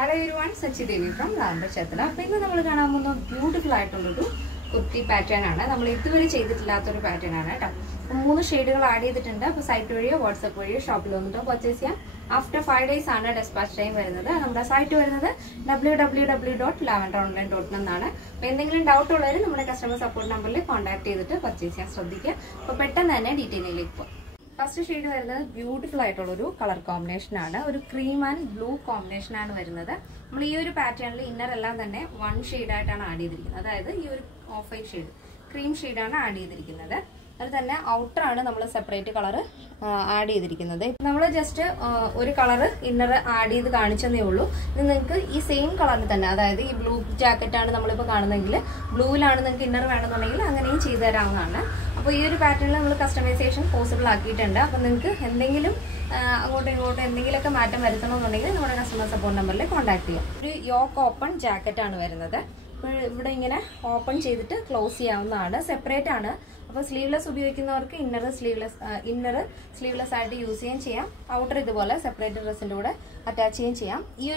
Hello everyone, Sachi Devi from Lavender Chetla. Now, we will see a beautiful kurti pattern. We will see a pattern. Three shades add site WhatsApp shop purchase. After 5 days, dispatch time. Our site www.lavenderonline.com. If you have doubt, customer support number contact purchase. Detail. First shade is beautiful color combination. Cream and blue combination. This pattern inner one shade added. That is off-white shade. Cream shade added. Outer separate color added. We just one color inner added. This same color this blue jacket blue inner this pattern customization possible. Customer support number contact. This yoke open jacket open close separate. Sleeveless inner sleeveless use outer separate dress attach this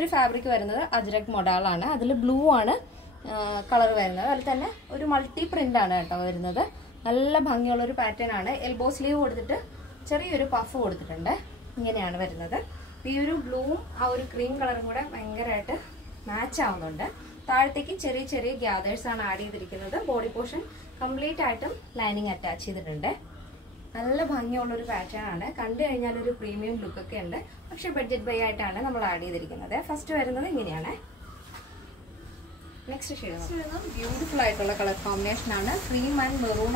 fabric ajrak model blue color multi print നല്ല ഭംഗിയുള്ള ഒരു pattern ആണ് elbow sleeve കൊടുത്തിട്ട് ചെറിയൊരു puff കൊടുത്തിട്ടുണ്ട് ഇങ്ങനെയാണ് വരുന്നത് ഈ ഒരു ബ്ലൂവും ആ ഒരു ക്രീം കളറും കൂടെ ഭയങ്കരമായിട്ട് മാച്ച് ആവുന്നുണ്ട് താഴത്തേക്ക് ചെറിയ ചെറിയ ഗ്യാദേഴ്സ് ആണ് ആഡ് ചെയ്തിരിക്കുന്നത് ബോഡി പോർഷൻ കംപ്ലീറ്റ് ആയിട്ടും ലൈനിങ് അറ്റാച്ച് ചെയ്തിട്ടുണ്ട് നല്ല ഭംഗിയുള്ള ഒരു പാറ്റേൺ ആണ് കണ്ടു കഴിഞ്ഞാൽ ഒരു പ്രീമിയം ലുക്ക് ഒക്കെ ഉണ്ട് പക്ഷേ ബഡ്ജറ്റ് ബൈ ആയിട്ടാണ് നമ്മൾ ആഡ് ചെയ്തിരിക്കുന്നത് ഫസ്റ്റ് വരുന്നത് ഇങ്ങനെയാണ് Next shade is beautiful color combination. Cream and maroon.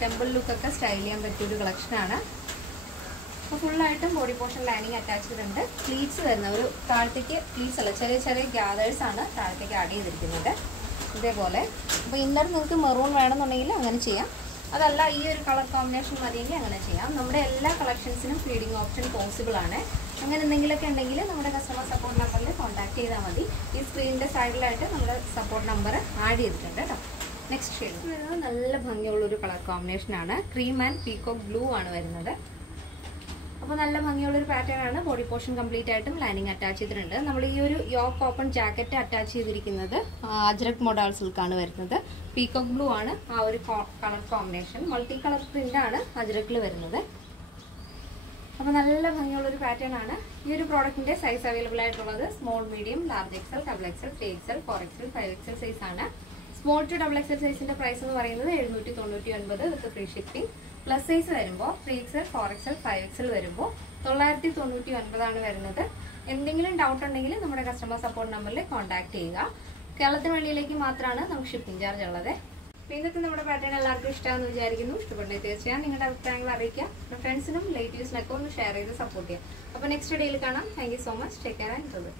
Temple look style collection. Full item body portion lining attached. Pleats pleats gathers inner maroon that's this color combination collections feeding option possible. Customer support number contact this screen side support number add next shade color combination cream and peacock blue pattern body portion complete item lining attached yoke open jacket attached ajrak model silk peacock blue color combination multicolor print ajrak this pattern this product size available small, medium, large XL, double XL, 3XL, 4XL, 5XL size. Small to double XL size price is with free shipping. Plus size 3XL, 4XL, 5XL എന്തെങ്കിലും doubt ഉണ്ടെങ്കിൽ നമ്മുടെ customer support നമ്പറിൽ contact ചെയ്യുക കേരളത്തിന് വെളിയിലേക്ക് മാത്രമാണ് നമുക്ക് shipping charge ഉള്ളത് ഇന്നത്തെ നമ്മുടെ പാറ്റേൺ എല്ലാവർക്കും ഇഷ്ടമാണെന്ന് വിചാരിക്കുന്നു ഇഷ്ടപ്പെട്ടെങ്കിൽ തീർച്ചയായും നിങ്ങളുടെ അഭിപ്രായങ്ങൾ അറിയിക്കുക ഫ്രണ്ട്സിനും റിലേറ്റീവ്സിനൊക്കെ ഒന്ന് ഷെയർ ചെയ്ത് സപ്പോർട്ട് ചെയ്യുക അപ്പോൾ നെക്സ്റ്റ് ഡേയിൽ കാണാം thank you so much take care and by